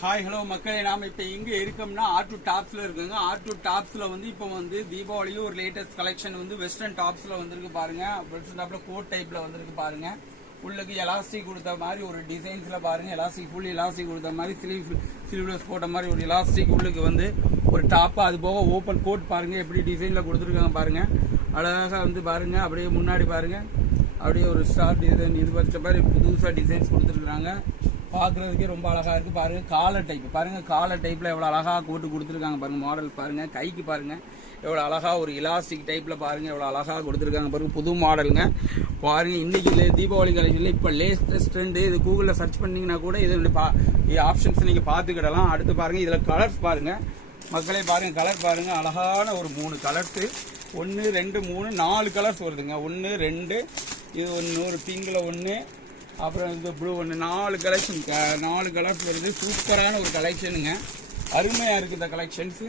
Hi hello மக்களே, நாம இப்ப எங்க இருக்கோம்னா R2 டாப்ஸ்ல இருக்குங்க. R2 டாப்ஸ்ல வந்து இப்போ வந்து தீபாவளியும் ஒரு லேட்டஸ்ட் கலெக்ஷன் வந்து வெஸ்டர்ன் டாப்ஸ்ல வந்திருக்கு பாருங்க. வெஸ்டர்ன் டாப்ல கோட் டைப்ல வந்திருக்கு பாருங்க. உள்ளுக்கு எலாஸ்டிக் கொடுத்த மாதிரி ஒரு டிசைன்ஸ்ல பாருங்க. எலாஸ்டிக் ஃபுல் எலாஸ்டிக் கொடுத்த மாதிரி ஸ்லீவ்லெஸ் போட்ட மாதிரி ஒரு எலாஸ்டிக் உள்ளுக்கு வந்து ஒரு டாப். அது போக ஓப்பன் கோட் பாருங்க எப்படி டிசைன்ல கொடுத்துருக்காங்க பாருங்க. அழகாக வந்து பாருங்க. அப்படியே முன்னாடி பாருங்க, அப்படியே ஒரு ஸ்டார் டிசைன் இது வச்ச மாதிரி புதுசாக டிசைன்ஸ் கொடுத்துருக்காங்க. பார்க்குறதுக்கே ரொம்ப அழகாக இருக்குது பாருங்கள். காலர் டைப் பாருங்கள். காலர் டைப்பில் எவ்வளோ அழகாக போட்டு கொடுத்துருக்காங்க பாருங்கள். மாடல் பாருங்கள். கைக்கு பாருங்கள் எவ்வளோ அழகாக ஒரு இலாஸ்டிக் டைப்பில் பாருங்கள் எவ்வளோ அழகாக கொடுத்துருக்காங்க பாருங்கள். புது மாடலுங்க பாருங்கள். இன்றைக்கி தீபாவளி கலெக்ஷனில் இப்போ லேட்டஸ்ட் ட்ரெண்டு. இது கூகுளில் சர்ச் பண்ணிங்கன்னா கூட இது ஆப்ஷன்ஸ் நீங்கள் பார்த்துக்கிடலாம். அடுத்து பாருங்கள், இதில் கலர்ஸ் பாருங்கள் மக்களே. பாருங்கள் கலர் பாருங்கள். அழகான ஒரு 3 கலர்ஸு. 1 2 3 4 கலர்ஸ் வருதுங்க. 1 2 இது ஒன்று, ஒரு பிங்கில் 1, அப்புறம் இந்த ப்ளூ ஒன்று, 4 கலெக்ஷன் 4 கலர்ஸ் வருது. சூப்பரான ஒரு கலெக்ஷனுங்க. அருமையாக இருக்குது இந்த கலெக்ஷன்ஸு.